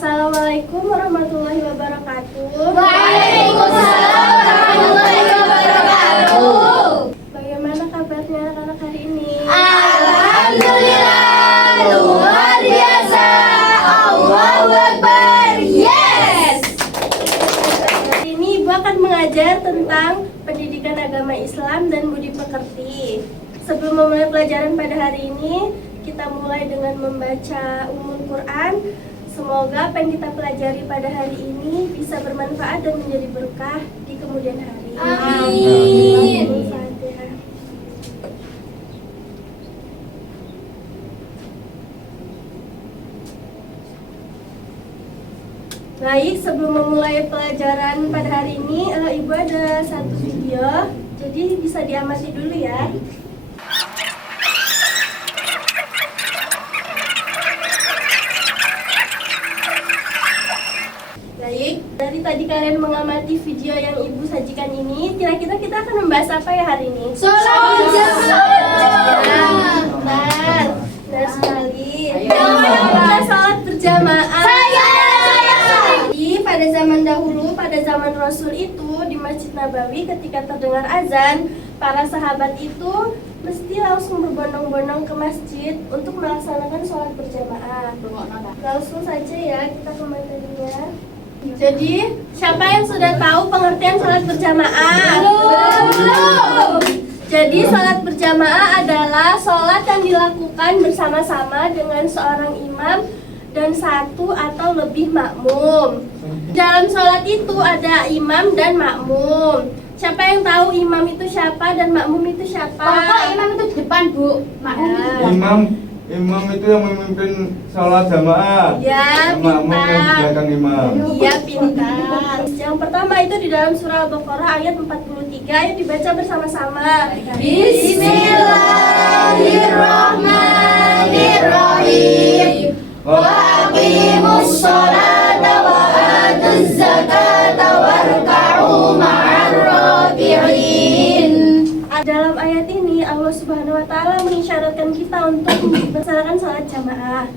Assalamualaikum warahmatullahi wabarakatuh. Waalaikumsalam warahmatullahi wabarakatuh. Bagaimana kabarnya anak-anak hari ini? Alhamdulillah, luar biasa. Allahu Akbar. Yes. Hari ini Ibu akan mengajar tentang pendidikan agama Islam dan budi pekerti. Sebelum memulai pelajaran pada hari ini, kita mulai dengan membaca Ummul Quran. Semoga apa yang kita pelajari pada hari ini bisa bermanfaat dan menjadi berkah di kemudian hari. Amin. Al-Fatihah. Baik, sebelum memulai pelajaran pada hari ini, Ibu ada satu video, jadi bisa diamati dulu ya. Baik, dari tadi kalian mengamati video yang Ibu sajikan ini, kira-kira kita akan membahas apa ya hari ini? Sholat berjamaah. Benar sekali. Bagaimana sholat berjamaah? Jadi pada zaman dahulu, pada zaman Rasul itu di Masjid Nabawi ketika terdengar azan, para sahabat itu mesti langsung berbondong-bondong ke masjid untuk melaksanakan sholat berjamaah. Langsung saja ya kita ke materinya. Jadi, siapa yang sudah tahu pengertian sholat berjamaah? Belum. Jadi, sholat berjamaah adalah sholat yang dilakukan bersama-sama dengan seorang imam dan satu atau lebih makmum. Dalam sholat itu ada imam dan makmum. Siapa yang tahu imam itu siapa dan makmum itu siapa? Pokok imam itu di depan, Bu. Makmum itu di belakang. Imam itu yang memimpin sholat jamaah. Ya, Makmum yang di pintar. belakang imam. Iya, pintar. Yang pertama itu di dalam surah Al-Baqarah ayat 43, ayo dibaca bersama-sama. Bismillahirrahmanirrahim. Wa aqimus sholata wa atuz zakata warka'u ma'ar raki'in. Dalam ayat ini Allah Subhanahu wa taala mengisyaratkan kita untuk melaksanakan sholat jamaah.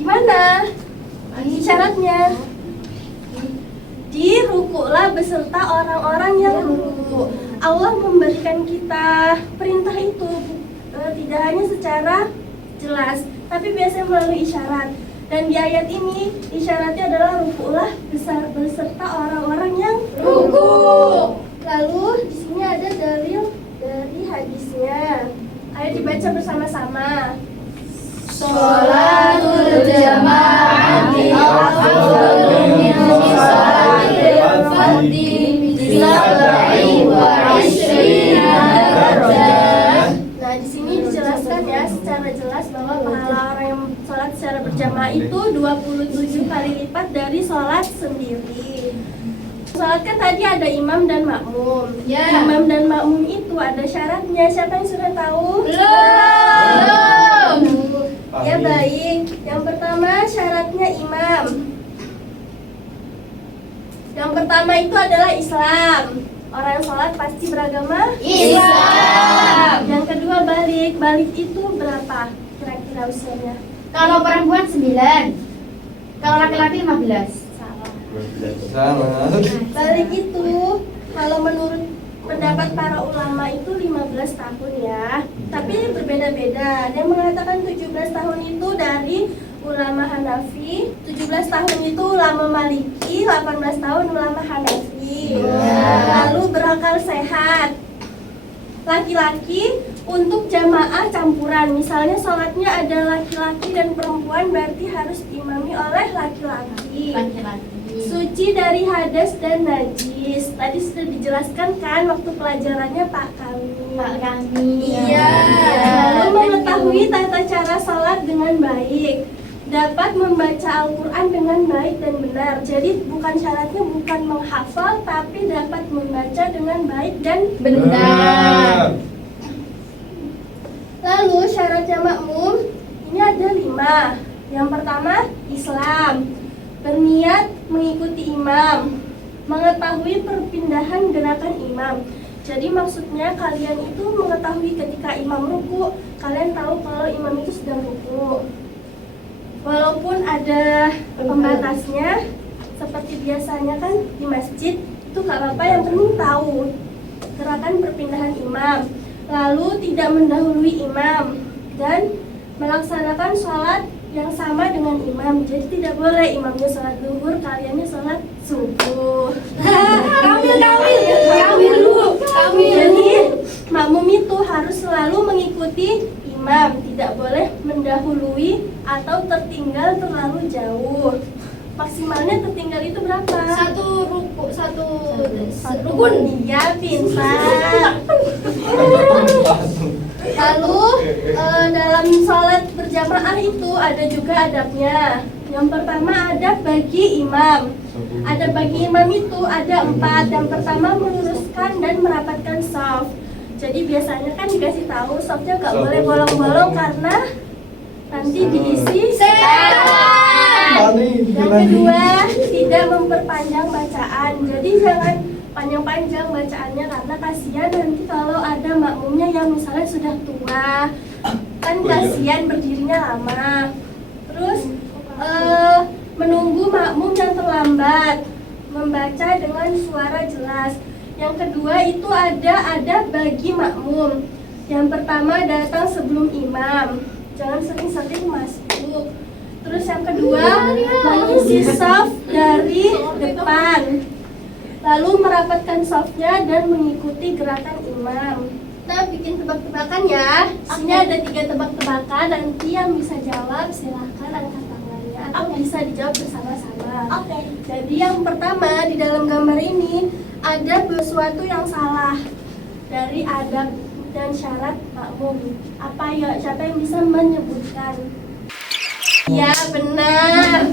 Gimana isyaratnya? Dirukuklah beserta orang-orang yang ruku. Allah memberikan kita perintah itu tidak hanya secara jelas, tapi biasanya melalui isyarat. Dan di ayat ini isyaratnya adalah rukuklah beserta orang-orang yang Ruku. Lalu di sini ada dalil dari hadisnya. Ayo dibaca bersama-sama. Sholatul jama'ati afdalu min sholatil fardhi bi 27 darajat. Nah, di sini dijelaskan ya secara jelas bahwa pahala orang yang sholat secara berjamaah itu 27 kali lipat dari sholat sendiri. Sholat kan tadi ada imam dan makmum. Ya. Imam dan makmum itu ada syaratnya. Siapa yang sudah tahu? Belum. Ya baik. Yang pertama syaratnya imam. Yang pertama itu adalah Islam. Orang yang sholat pasti beragama Islam. Yang kedua balik. Balik itu berapa kira-kira usianya? Kalau perempuan 9. Kalau laki-laki 15. Salah. Balik itu kalau menurut pendapat para ulama itu 15 tahun ya. Tapi berbeda-beda. Ada yang mengatakan 17 tahun itu dari ulama Hanafi, 17 tahun itu ulama Maliki, 18 tahun ulama Hanafi. Lalu berakal sehat. Laki-laki untuk jamaah campuran. Misalnya sholatnya ada laki-laki dan perempuan, berarti harus diimami oleh laki-laki. Suci dari hadas dan najis. Tadi sudah dijelaskan kan waktu pelajarannya Pak Kami. Iya. Lalu mengetahui tata cara sholat dengan baik. Dapat membaca Al-Quran dengan baik dan benar. Jadi bukan syaratnya bukan menghafal, tapi dapat membaca dengan baik dan Benar. Lalu syaratnya makmum ini ada 5. Yang pertama Islam, berniat mengikuti imam, mengetahui perpindahan gerakan imam. Jadi maksudnya kalian itu mengetahui ketika imam ruku, kalian tahu kalau imam itu sedang ruku. Walaupun ada pembatasnya, seperti biasanya kan di masjid, itu gak apa-apa, yang penting tahu gerakan perpindahan imam. Lalu tidak mendahului imam dan melaksanakan sholat yang sama dengan imam. Jadi tidak boleh imamnya sholat zuhur, kaliannya sholat subuh. Kamil. Jadi makmum itu harus selalu mengikuti imam, tidak boleh mendahului atau tertinggal terlalu jauh. Maksimalnya tertinggal itu berapa? Satu rukun. Iya, pintar. Lalu dalam sholat berjamaah itu ada juga adabnya. Yang pertama adab bagi imam. Adab bagi imam itu ada 4. Yang pertama meluruskan dan merapatkan shaf. Jadi biasanya kan dikasih tahu shafnya gak boleh bolong-bolong karena nanti diisi setan. Yang kedua, tidak memperpanjang bacaan. Jadi jangan panjang-panjang bacaannya karena kasihan nanti kalau ada makmumnya yang misalnya sudah tua, kan kasihan berdirinya lama. Terus menunggu makmum yang terlambat, membaca dengan suara jelas. Yang kedua itu ada bagi makmum. Yang pertama datang sebelum imam, jangan sering-sering masuk. Terus yang kedua mengisi shaf dari depan, lalu merapatkan shafnya dan mengikuti gerakan imam. Kita bikin tebak-tebakan ya. Sini ada 3 tebak-tebakan. Nanti yang bisa jawab silahkan angkat tangannya atau bisa dijawab bersama-sama. Jadi yang pertama di dalam gambar ini ada sesuatu yang salah dari adab dan syarat makmum. Apa ya? Siapa yang bisa menyebutkan? Ya benar.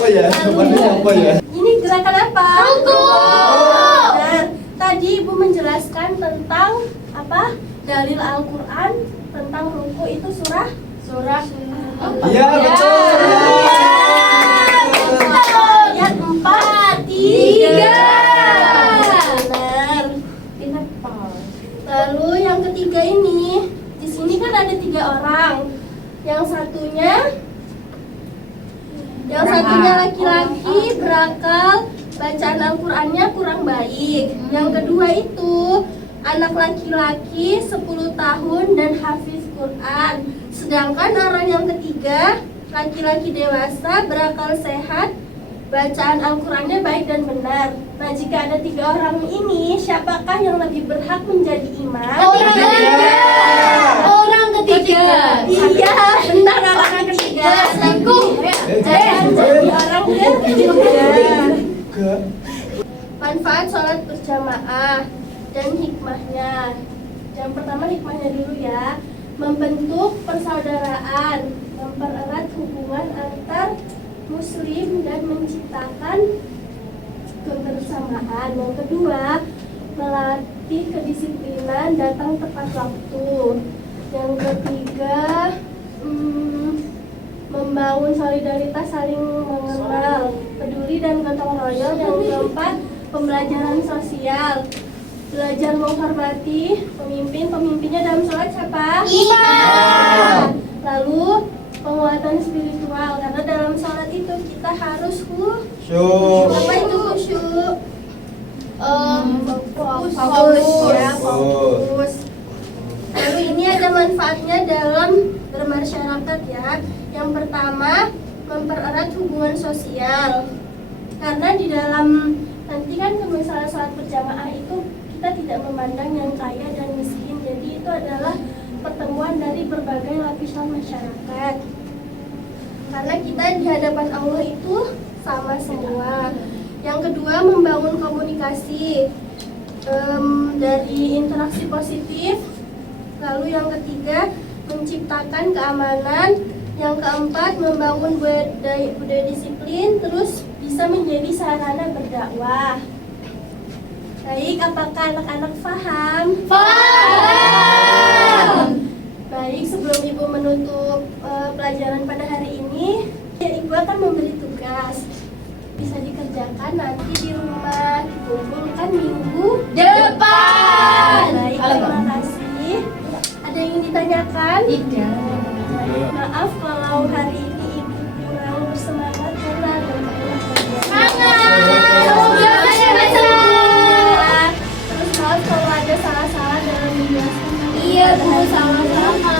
Apa ya? Ini gerakan apa? Ruku. Benar. Tadi Ibu menjelaskan tentang apa? Dalil Al-Quran tentang ruku itu surah. Iya, betul. Ayat 4, 3. Benar. Lalu yang ketiga ini, di sini kan ada 3 orang. Yang satunya laki-laki berakal, bacaan Al-Qur'annya kurang baik. Yang kedua itu anak laki-laki 10 tahun dan hafiz Quran. Sedangkan orang yang ketiga laki-laki dewasa berakal sehat, bacaan Al-Qur'annya baik dan benar. Nah, jika ada 3 orang ini, siapakah yang lebih berhak menjadi imam? Orang ketiga. Iya, benar, orang ketiga. Jadi orang ketiga. Manfaat sholat berjamaah dan hikmahnya. Yang pertama hikmahnya dulu ya. Membentuk persaudaraan, mempererat hubungan antar muslim dan menciptakan kebersamaan. Yang kedua, melatih kedisiplinan, datang tepat waktu. Yang ketiga, membangun solidaritas, saling mengenal, peduli dan gotong royong. Yang keempat, pembelajaran sosial, belajar menghormati pemimpinnya dalam sholat siapa? Imam. Lalu penguatan spiritual, karena dalam sholat itu kita harus apa itu khusyuk? Fokus. Lalu ini ada manfaatnya dalam bermasyarakat ya. Yang pertama, mempererat hubungan sosial. Karena di dalam nanti kan misalnya saat berjamaah itu kita tidak memandang yang kaya dan miskin. Jadi itu adalah pertemuan dari berbagai lapisan masyarakat. Karena kita di hadapan Allah itu sama semua. Yang kedua, membangun komunikasi dari interaksi positif. Lalu yang ketiga, menciptakan keamanan. Yang keempat, membangun budaya disiplin. Terus bisa menjadi sarana berdakwah. Baik, apakah anak-anak paham? Paham. Baik, sebelum Ibu menutup pelajaran pada hari ini, Ibu akan memberi tugas. Bisa dikerjakan nanti di rumah, dikumpulkan minggu Depan. Baik, terima kasih. Ada yang ingin Tidak. Maaf kalau hari ini ibu kurang bersemangat karena ada terus maaf kalau ada salah-salah dalam menjelaskan. Iya, Bu, sama-sama.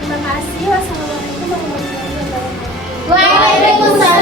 Terima kasih. Wassalamualaikum warahmatullahi wabarakatuh. Waalaikumsalam.